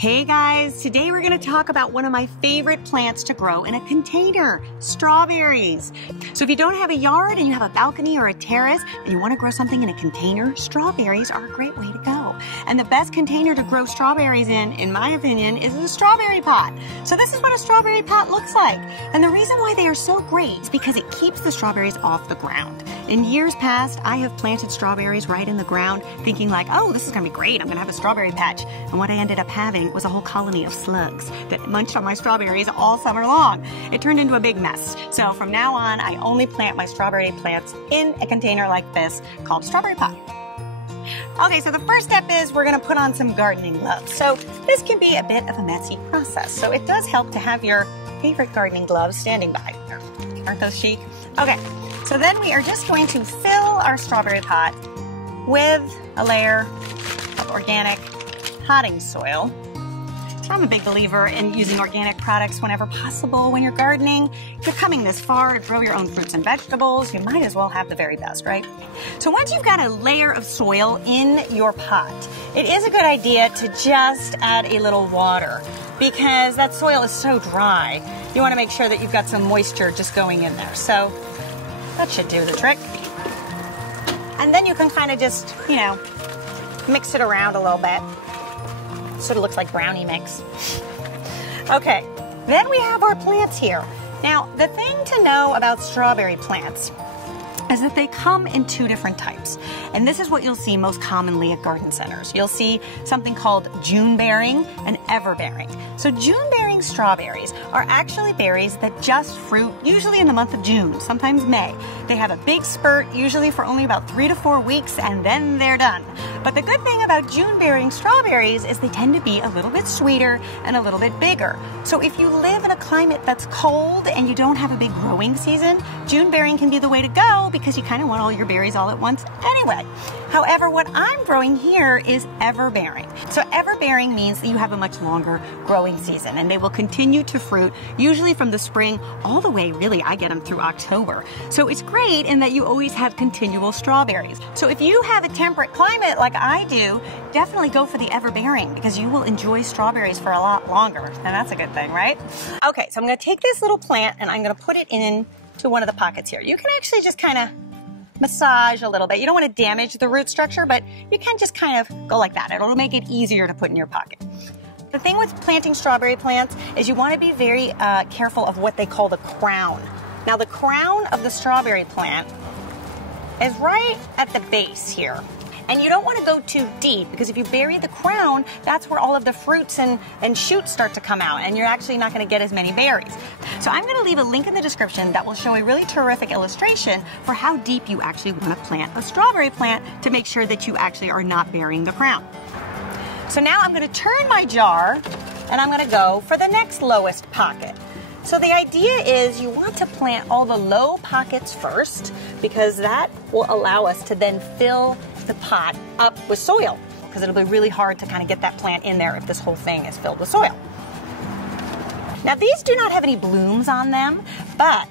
Hey guys, today we're going to talk about one of my favorite plants to grow in a container, strawberries. So if you don't have a yard and you have a balcony or a terrace and you want to grow something in a container, strawberries are a great way to go. And the best container to grow strawberries in my opinion, is a strawberry pot. So this is what a strawberry pot looks like. And the reason why they are so great is because it keeps the strawberries off the ground. In years past, I have planted strawberries right in the ground thinking like, oh, this is going to be great. I'm going to have a strawberry patch. And what I ended up having was a whole colony of slugs that munched on my strawberries all summer long. It turned into a big mess. So from now on, I only plant my strawberry plants in a container like this called strawberry pot. Okay, so the first step is we're going to put on some gardening gloves. So this can be a bit of a messy process. So it does help to have your favorite gardening gloves standing by. Aren't those chic? Okay, so then we are just going to fill our strawberry pot with a layer of organic potting soil. I'm a big believer in using organic products whenever possible. When you're gardening, if you're coming this far to grow your own fruits and vegetables, you might as well have the very best, right? So once you've got a layer of soil in your pot, it is a good idea to just add a little water because that soil is so dry. You want to make sure that you've got some moisture just going in there. So that should do the trick. And then you can kind of just, mix it around a little bit. Sort of looks like brownie mix. Okay, then we have our plants here. Now, the thing to know about strawberry plants is that they come in two different types. And this is what you'll see most commonly at garden centers. You'll see something called June-bearing and ever-bearing. So June-bearing strawberries are actually berries that just fruit usually in the month of June, sometimes May. They have a big spurt, usually for only about 3 to 4 weeks, and then they're done. But the good thing about June-bearing strawberries is they tend to be a little bit sweeter and a little bit bigger. So if you live in a climate that's cold and you don't have a big growing season, June-bearing can be the way to go because you kind of want all your berries all at once anyway. However, what I'm growing here is ever-bearing. So ever-bearing means that you have a much longer growing season and they will continue to fruit usually from the spring all the way, really, I get them through October. So it's great in that you always have continual strawberries. So if you have a temperate climate like I do, definitely go for the ever-bearing because you will enjoy strawberries for a lot longer. And that's a good thing, right? Okay, so I'm going to take this little plant and I'm going to put it in to one of the pockets here. You can actually just kind of massage a little bit. You don't want to damage the root structure, but you can just kind of go like that. It'll make it easier to put in your pocket. The thing with planting strawberry plants is you want to be very careful of what they call the crown. Now the crown of the strawberry plant is right at the base here. And you don't want to go too deep because if you bury the crown, that's where all of the fruits and shoots start to come out and you're actually not going to get as many berries. So I'm going to leave a link in the description that will show a really terrific illustration for how deep you actually want to plant a strawberry plant to make sure that you actually are not burying the crown. So now I'm going to turn my jar and I'm going to go for the next lowest pocket. So the idea is you want to plant all the low pockets first because that will allow us to then fill the pot up with soil because it'll be really hard to kind of get that plant in there if this whole thing is filled with soil. Now these do not have any blooms on them, but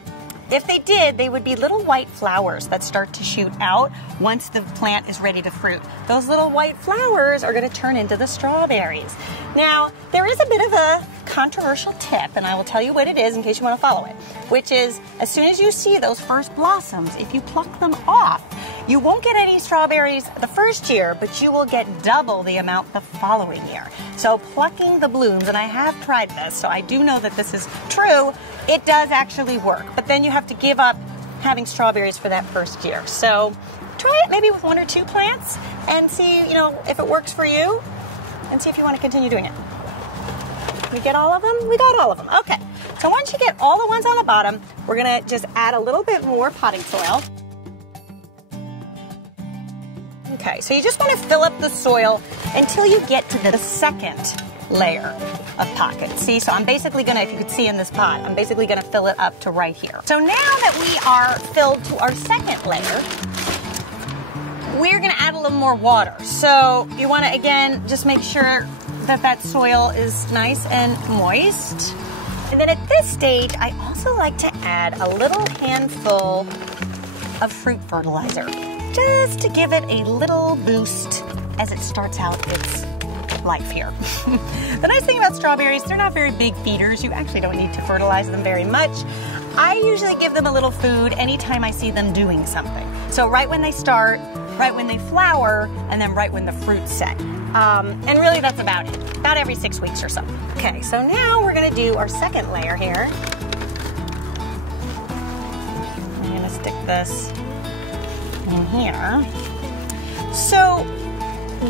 if they did, they would be little white flowers that start to shoot out once the plant is ready to fruit. Those little white flowers are going to turn into the strawberries. Now, there is a bit of a controversial tip, and I will tell you what it is in case you want to follow it, which is as soon as you see those first blossoms, if you pluck them off, you won't get any strawberries the first year, but you will get double the amount the following year. So plucking the blooms, and I have tried this, so I do know that this is true, it does actually work. But then you have to give up having strawberries for that first year. So try it maybe with 1 or 2 plants and see, if it works for you and see if you want to continue doing it. We get all of them? We got all of them. Okay. So once you get all the ones on the bottom, we're going to just add a little bit more potting soil. Okay, so you just want to fill up the soil until you get to the second layer of pockets. See, so I'm basically gonna, if you could see in this pot, I'm basically gonna fill it up to right here. So now that we are filled to our second layer, we're gonna add a little more water. So you wanna, again, just make sure that that soil is nice and moist. And then at this stage, I also like to add a little handful of fruit fertilizer, just to give it a little boost as it starts out its life here. The nice thing about strawberries, they're not very big feeders. You actually don't need to fertilize them very much. I usually give them a little food anytime I see them doing something. So right when they start, right when they flower, and then right when the fruit's set. And really that's about it. About every 6 weeks or so. Okay, so now we're gonna do our second layer here. I'm gonna stick this in here. So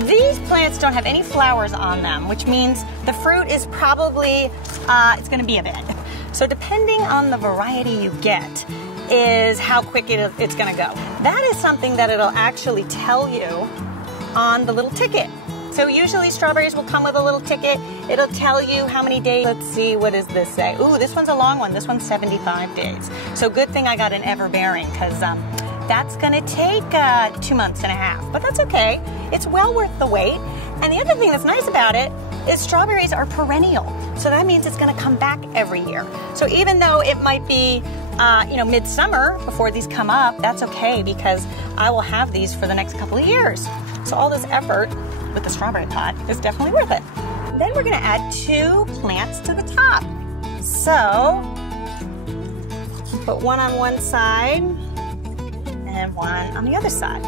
these plants don't have any flowers on them, which means the fruit is probably, it's gonna be a bit. So depending on the variety you get is how quick it's gonna go. That is something that it'll actually tell you on the little ticket. So usually strawberries will come with a little ticket. It'll tell you how many days. Let's see, what does this say? Ooh, this one's a long one. This one's 75 days. So good thing I got an everbearing, because that's gonna take 2.5 months, but that's okay. It's well worth the wait. And the other thing that's nice about it is strawberries are perennial. So that means it's gonna come back every year. So even though it might be midsummer before these come up, that's okay, because I will have these for the next couple of years. So all this effort with the strawberry pot is definitely worth it. Then we're gonna add 2 plants to the top. So put one on one side and one on the other side.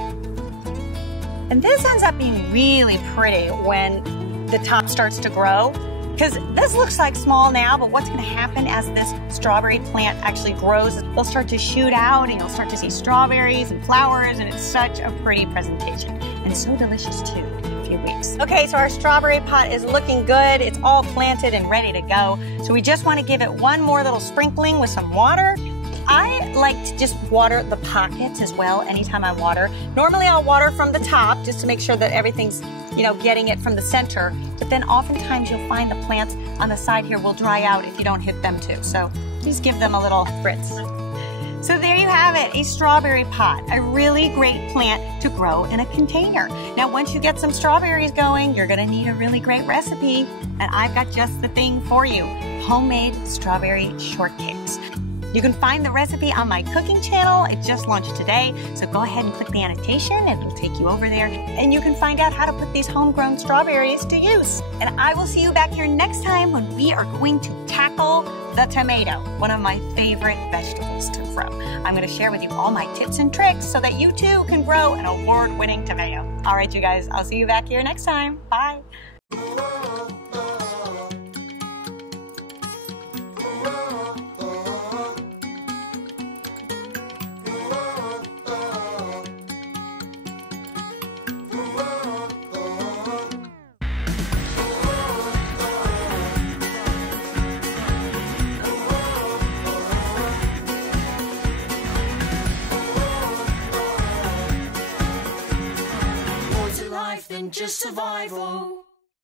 And this ends up being really pretty when the top starts to grow, because this looks like small now, but what's gonna happen as this strawberry plant actually grows, they'll start to shoot out and you'll start to see strawberries and flowers, and it's such a pretty presentation. And so delicious too in a few weeks. Okay, so our strawberry pot is looking good. It's all planted and ready to go. So we just wanna give it one more little sprinkling with some water. I like to just water the pockets as well anytime I water. Normally I'll water from the top just to make sure that everything's, getting it from the center. But then oftentimes you'll find the plants on the side here will dry out if you don't hit them too. So just give them a little spritz. So there you have it, a strawberry pot, a really great plant to grow in a container. Now once you get some strawberries going, you're gonna need a really great recipe, and I've got just the thing for you, homemade strawberry shortcakes. You can find the recipe on my cooking channel. It just launched today, so go ahead and click the annotation and it'll take you over there. And you can find out how to put these homegrown strawberries to use. And I will see you back here next time when we are going to tackle the tomato, one of my favorite vegetables to grow. I'm gonna share with you all my tips and tricks so that you too can grow an award-winning tomato. All right, you guys, I'll see you back here next time. Bye. Than just survival.